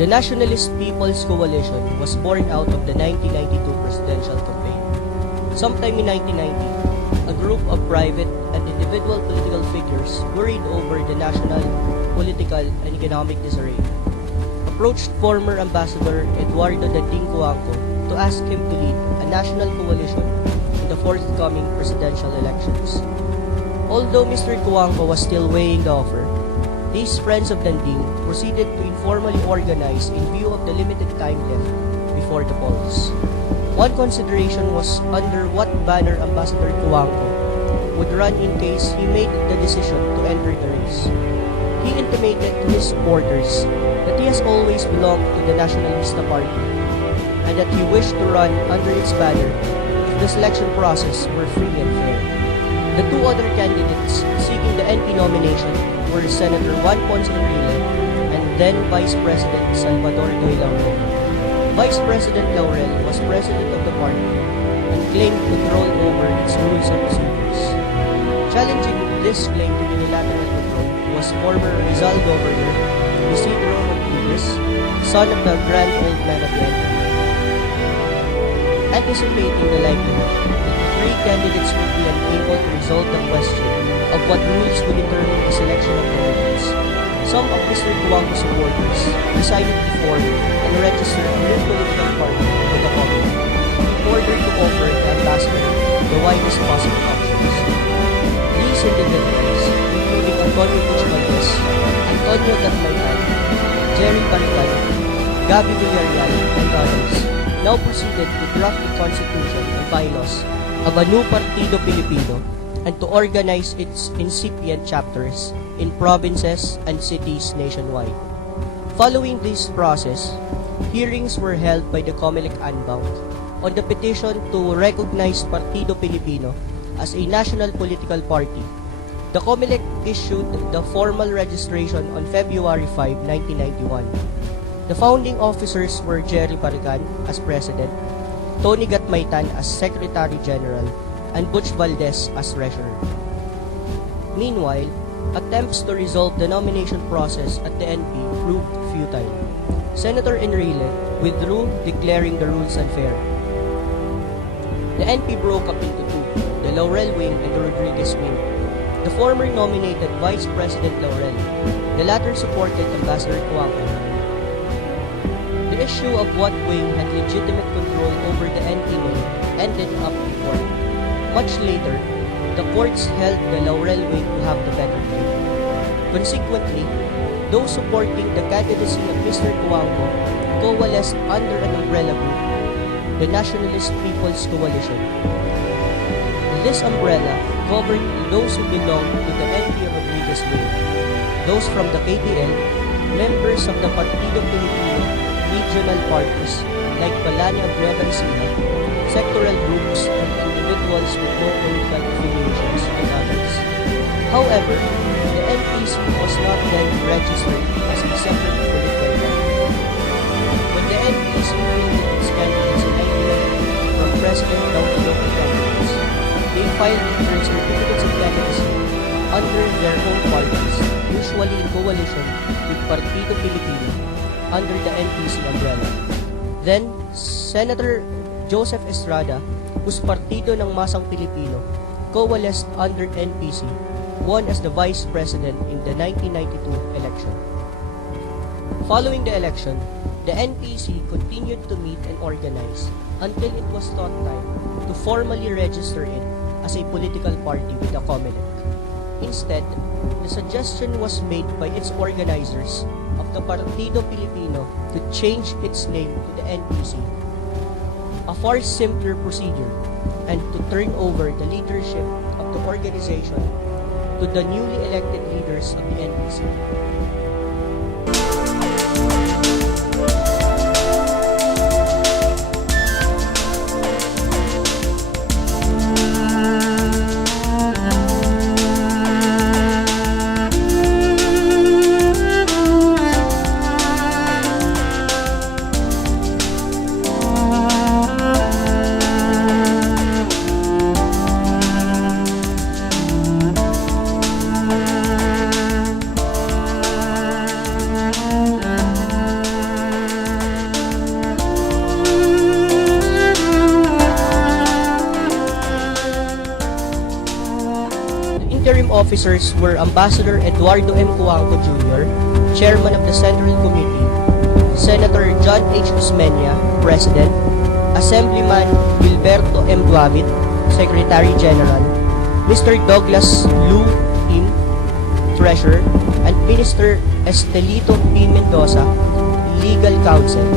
The Nationalist People's Coalition was born out of the 1992 presidential campaign. Sometime in 1990, a group of private and individual political figures worried over the national, political, and economic disarray, approached former Ambassador Eduardo Danding Coangco to ask him to lead a national coalition in the forthcoming presidential elections. Although Mr. Coangco was still weighing the offer, these friends of Danding proceeded to informally organize in view of the limited time left before the polls. One consideration was under what banner Ambassador Coangco would run in case he made the decision to enter the race. He intimated to his supporters that he has always belonged to the Nacionalista Party and that he wished to run under its banner if the selection process were free and fair. The two other candidates seeking the NP nomination were Senator Juan Ponce Enrile and then Vice President Salvador Doy Laurel. Vice President Laurel was president of the party and claimed control over its rules and procedures. Challenging this claim to unilateral control was former Rizal Governor Isidro Rodriguez, son of the Grand Old Man of the NP. Anticipating the likelihood that the three candidates would be unable to resolve the question of what rules would determine the selection of delegates, some of Mr. Coangco supporters decided to form and register a new political party with the public in order to offer the ambassador the widest possible options. These individuals, including Antonio Valdez, Antonio Gatmaytan, Jerry Barican, Gabi Villarreal, and others, now proceeded to draft the constitution and bylaws of a new Partido Pilipino and to organize its incipient chapters in provinces and cities nationwide. Following this process, hearings were held by the COMELEC Anbang on the petition to recognize Partido Pilipino as a national political party. The COMELEC issued the formal registration on February 5, 1991. The founding officers were Jerry Barican as president, Tony Gatmaytan as Secretary General, and Butch Valdez as treasurer. Meanwhile, attempts to resolve the nomination process at the NP proved futile. Senator Enrile withdrew, declaring the rules unfair. The NP broke up into two, the Laurel wing and the Rodriguez wing. The former nominated Vice President Laurel. The latter supported Ambassador Coangco. The issue of what wing had legitimate control over the NP wing ended up in court. Much later, the courts held the Laurel wing to have the better claim. Consequently, those supporting the candidacy of Mr. Coangco coalesced under an umbrella group, the Nationalist People's Coalition. This umbrella covered those who belonged to the NP Rodriguez wing, those from the KTL, members of the Partido Pilipino, regional parties like Palania of Nueva Ecija, sectoral groups, and individuals with no political affiliations, and others. However, the NPC was not then registered as a separate political party. When the NPC fielded its candidates in 1990 from president down to local candidates, they filed their certificates of candidacy under their own parties, usually in coalition with Partido Pilipino, under the NPC umbrella. Then, Senator Joseph Estrada, whose partido ng Masang Pilipino coalesced under NPC, won as the Vice President in the 1992 election. Following the election, the NPC continued to meet and organize until it was thought time to formally register it as a political party with the COMELEC. Instead, the suggestion was made by its organizers of the Partido Pilipino to change its name to the NPC, a far simpler procedure, and to turn over the leadership of the organization to the newly elected leaders of the NPC. interim officers were Ambassador Eduardo M. Cuanco Jr., Chairman of the Central Committee, Senator John H. Usmeña, President, Assemblyman Gilberto M. Duavit, Secretary General, Mr. Douglas Lu Im, Treasurer, and Minister Estelito P. Mendoza, Legal Counsel.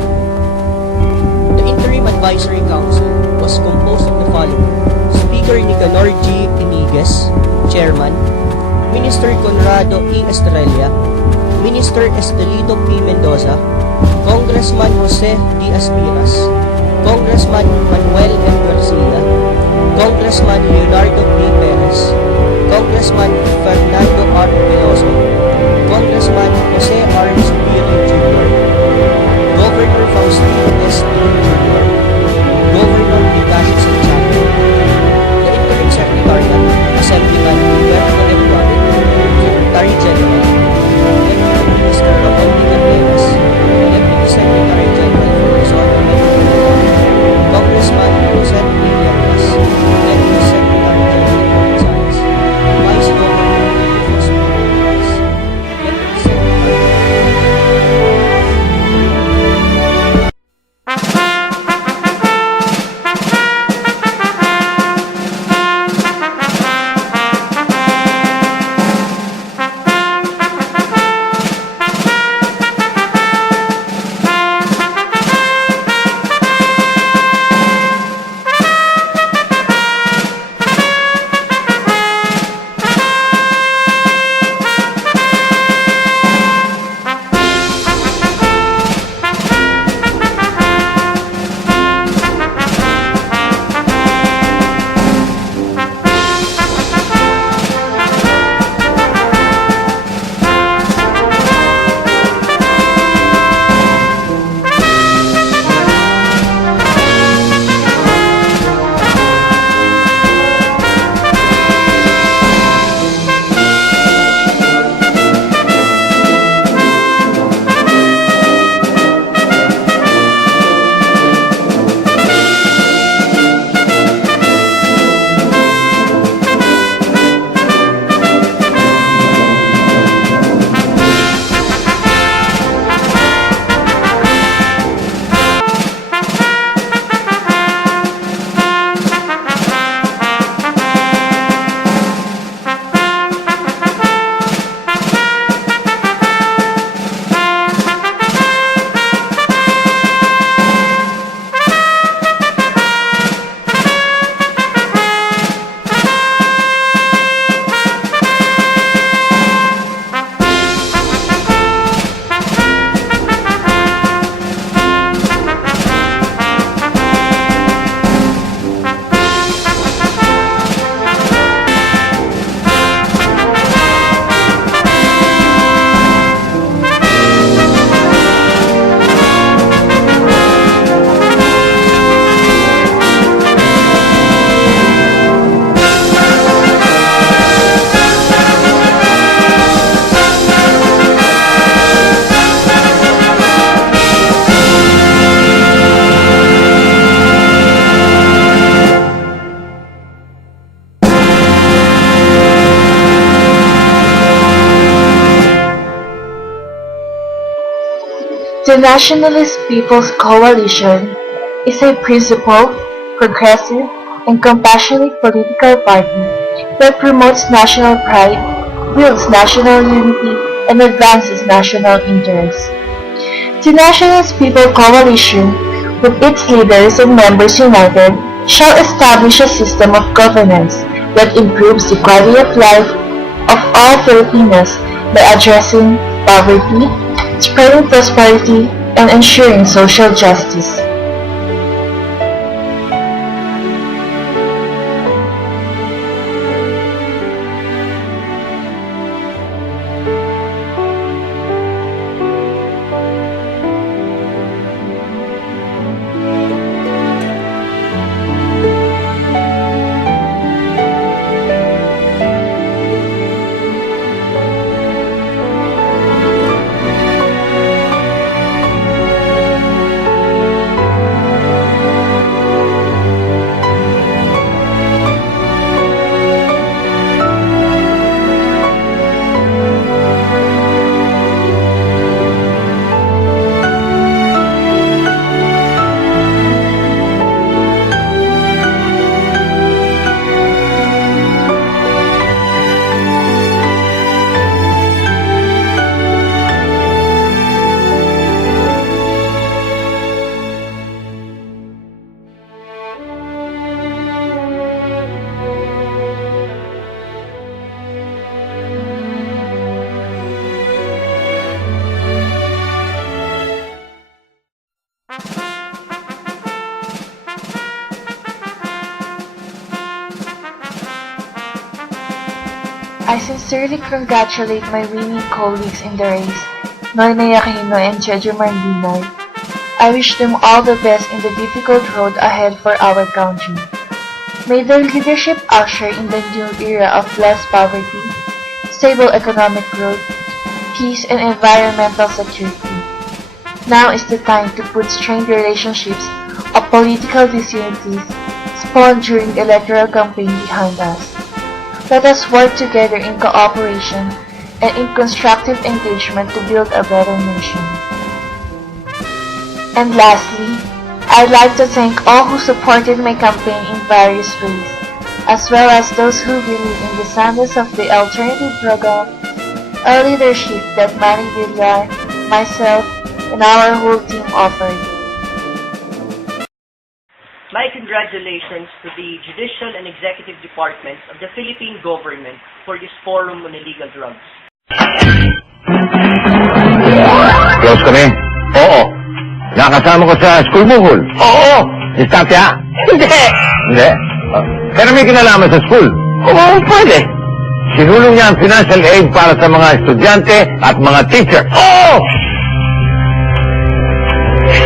The Interim Advisory Council was composed of the following: Speaker Nicanor G. Iniguez, Chairman, Minister Conrado E. Estrella, Minister Estelito P. Mendoza, Congressman Jose Diaz-Piras, Congressman Manuel M. Garcia, Congressman Leonardo P. Perez, Congressman Fernando R. Veloso, Congressman Jose R. Zubiri Jr., Governor Faustino S. Pino Jr., Governor Ignacio Santiago, the Interim Secretariat, Assemblyman Gilberto M. Duavit, Secretary General, Deputy Minister Ramon Perez, Deputy Secretary General for Luzon, Congressman Jose Villalobos, Deputy Secretary General for Science, Vice Governor Rufus Villalobos, Deputy Secretary The Nationalist People's Coalition is a principled, progressive, and compassionate political party that promotes national pride, builds national unity, and advances national interests. The Nationalist People Coalition, with its leaders and members united, shall establish a system of governance that improves the quality of life of all Filipinos by addressing poverty, spreading prosperity, and ensuring social justice. I sincerely congratulate my winning colleagues in the race, Noynoy Aquino and Jeju Marlinay. I wish them all the best in the difficult road ahead for our country. May their leadership usher in the new era of less poverty, stable economic growth, peace, and environmental security. Now is the time to put strained relationships of political disunities spawned during the electoral campaign behind us. Let us work together in cooperation and in constructive engagement to build a better nation. And lastly, I'd like to thank all who supported my campaign in various ways, as well as those who believe in the soundness of the alternative program, our leadership that Manny Villar, myself, and our whole team offered. My congratulations to the judicial and executive departments of the Philippine government for this forum on illegal drugs. Close kami? Oo. Nakasama ko sa school buhol? Oo. Istatya? Hindi. Hindi? Pero may kinalaman sa school? Oo, pwede. Sinulong niya ang financial aid para sa mga estudyante at mga teacher. Oo!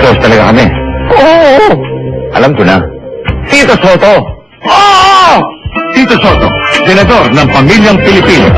Close talaga kami. Oo! Alam ko na. Tito Soto! Oo! Tito Soto, senador ng Pamilyang Pilipino.